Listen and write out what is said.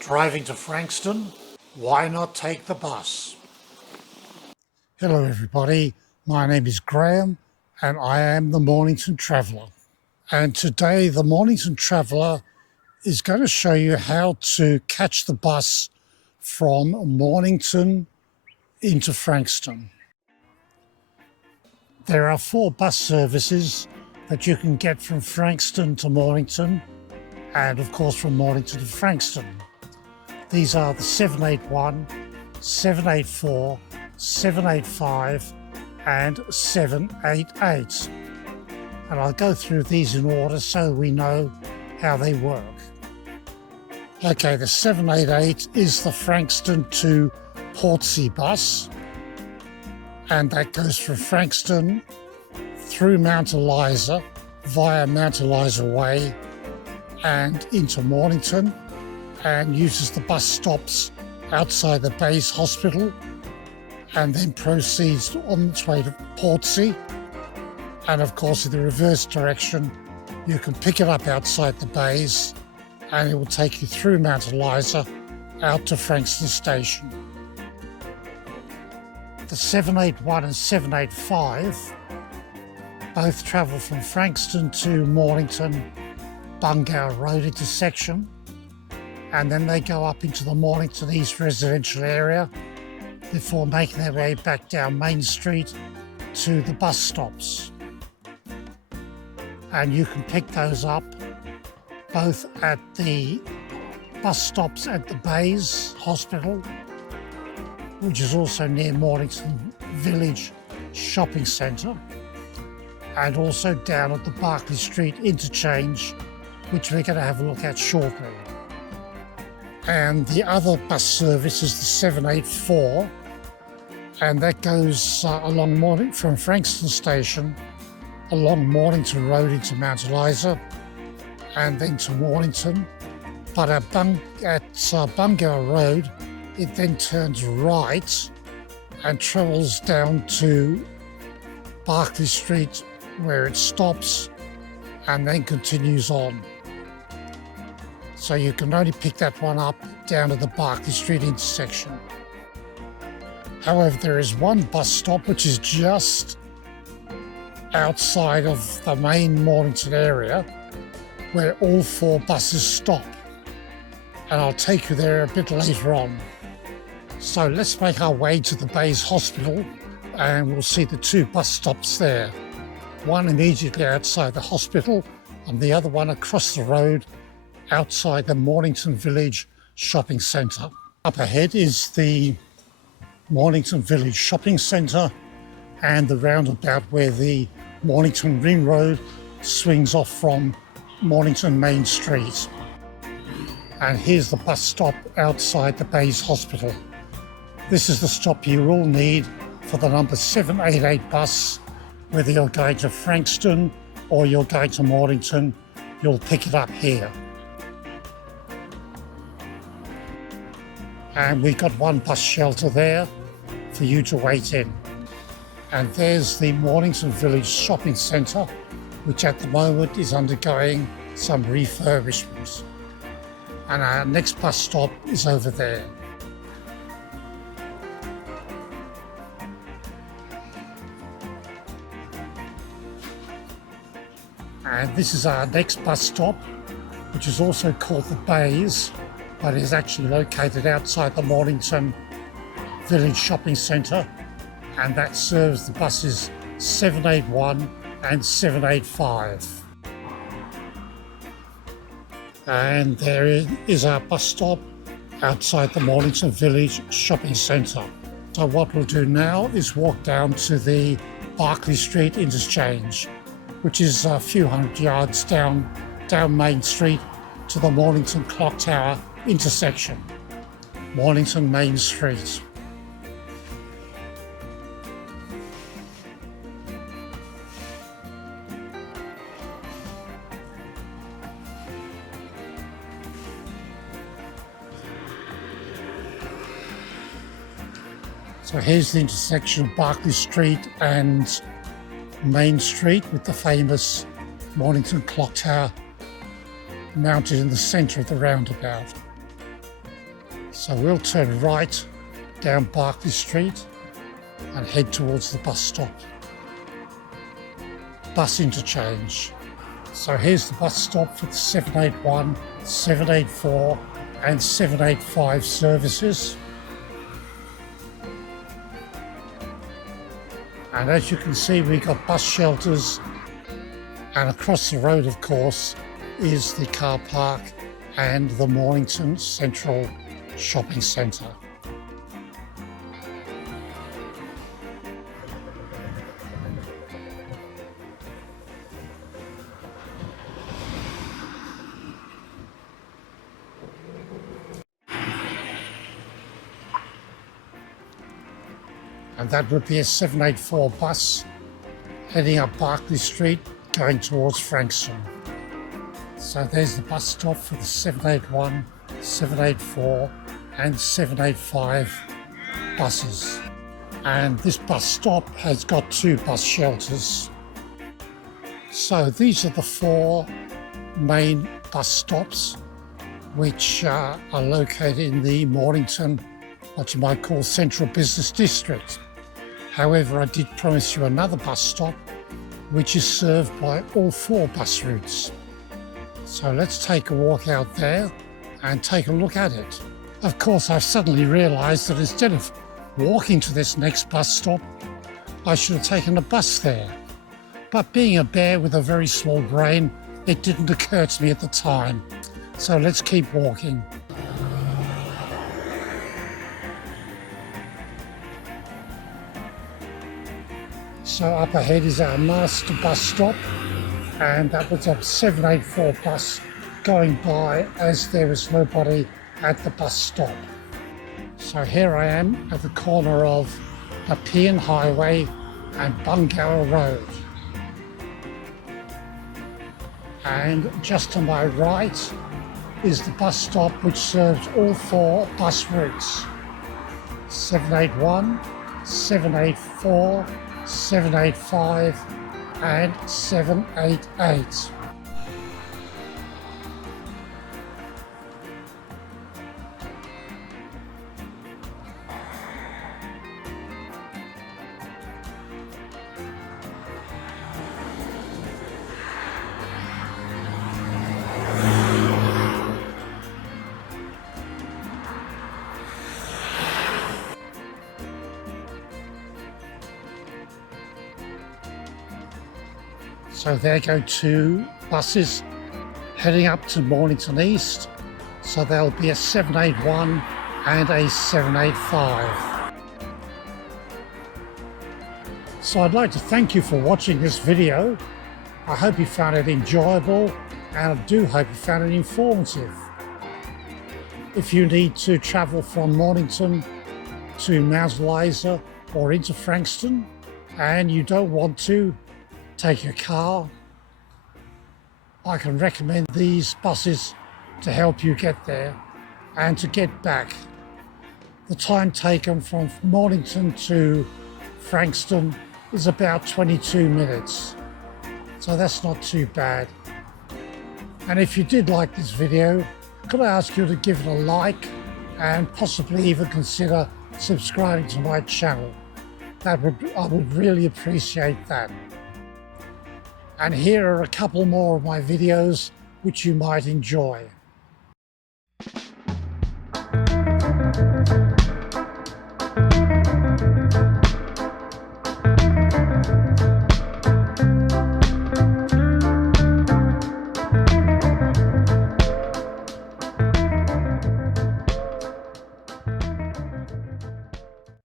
Driving to Frankston? Why not take the bus? Hello everybody, my name is Graham and I am the Mornington Traveller. And today the Mornington Traveller is going to show you how to catch the bus from Mornington into Frankston. There are 4 bus services that you can get from Frankston to Mornington and of course from Mornington to Frankston. These are the 781, 784, 785 and 788. And I'll go through these in order so we know how they work. Okay, the 788 is the Frankston to Portsea bus, and that goes from Frankston through Mt Eliza via Mt Eliza Way and into Mornington, and uses the bus stops outside the base hospital and then proceeds on its way to Portsea. And of course in the reverse direction you can pick it up outside the bays and it will take you through Mt Eliza out to Frankston station. The 781 and 785 both travel from Frankston to Mornington Bungour Road intersection, and then they go up into the Mornington East residential area before making their way back down Main Street to the bus stops. And you can pick those up both at the bus stops at the Bays Hospital, which is also near Mornington Village Shopping Centre, and also down at the Berkeley Street interchange, which we're going to have a look at shortly. And the other bus service is the 784, and that goes from Frankston Station along Mornington Road into Mt Eliza and then to Mornington. But at Bungour Road, it then turns right and travels down to Berkeley Street where it stops and then continues on. So you can only pick that one up down at the Berkeley Street intersection. However, there is one bus stop which is just outside of the main Mornington area where all 4 buses stop. And I'll take you there a bit later on. So let's make our way to the Bays Hospital and we'll see the 2 bus stops there. One immediately outside the hospital and the other one across the road outside the Mornington Village Shopping Centre. Up ahead is the Mornington Village Shopping Centre and the roundabout where the Mornington Ring Road swings off from Mornington Main Street. And here's the bus stop outside the Bays Hospital. This is the stop you will need for the number 788 bus. Whether you're going to Frankston or you're going to Mornington, you'll pick it up here. And we've got one bus shelter there for you to wait in. And there's the Mornington Village Shopping Centre, which at the moment is undergoing some refurbishment. And our next bus stop is over there. And this is our next bus stop, which is also called the Bays, but is actually located outside the Mornington Village Shopping Centre, and that serves the buses 781 and 785. And there is our bus stop outside the Mornington Village Shopping Centre. So what we'll do now is walk down to the Berkeley Street interchange, which is a few hundred yards down Main Street to the Mornington Clock Tower intersection, Mornington Main Street. So here's the intersection of Berkeley Street and Main Street with the famous Mornington Clock Tower mounted in the centre of the roundabout. So we'll turn right down Berkeley Street and head towards the bus stop. Bus interchange. So here's the bus stop for the 781, 784 and 785 services. And as you can see, we've got bus shelters, and across the road, of course, is the car park and the Mornington Central Shopping Centre. And that would be a 784 bus heading up Berkeley Street going towards Frankston. So there's the bus stop for the 781, 784 and 785 buses. And this bus stop has got 2 bus shelters. So these are the 4 main bus stops which are located in the Mornington, what you might call Central Business District. However, I did promise you another bus stop which is served by all 4 bus routes. So let's take a walk out there and take a look at it. Of course, I've suddenly realised that instead of walking to this next bus stop, I should have taken a bus there. But being a bear with a very small brain, it didn't occur to me at the time. So let's keep walking. So up ahead is our master bus stop, and that was a 784 bus going by as there was nobody at the bus stop. So here I am at the corner of Nepean Highway and Bungower Road. And just to my right is the bus stop which serves all 4 bus routes: 781, 784, 785 and 788. So there go 2 buses heading up to Mornington East. So there'll be a 781 and a 785. So I'd like to thank you for watching this video. I hope you found it enjoyable, and I do hope you found it informative. If you need to travel from Mornington to Mt Eliza or into Frankston and you don't want to take your car, I can recommend these buses to help you get there and to get back. The time taken from Mornington to Frankston is about 22 minutes, so that's not too bad. And if you did like this video, could I ask you to give it a like and possibly even consider subscribing to my channel? I would really appreciate that. And here are a couple more of my videos which you might enjoy.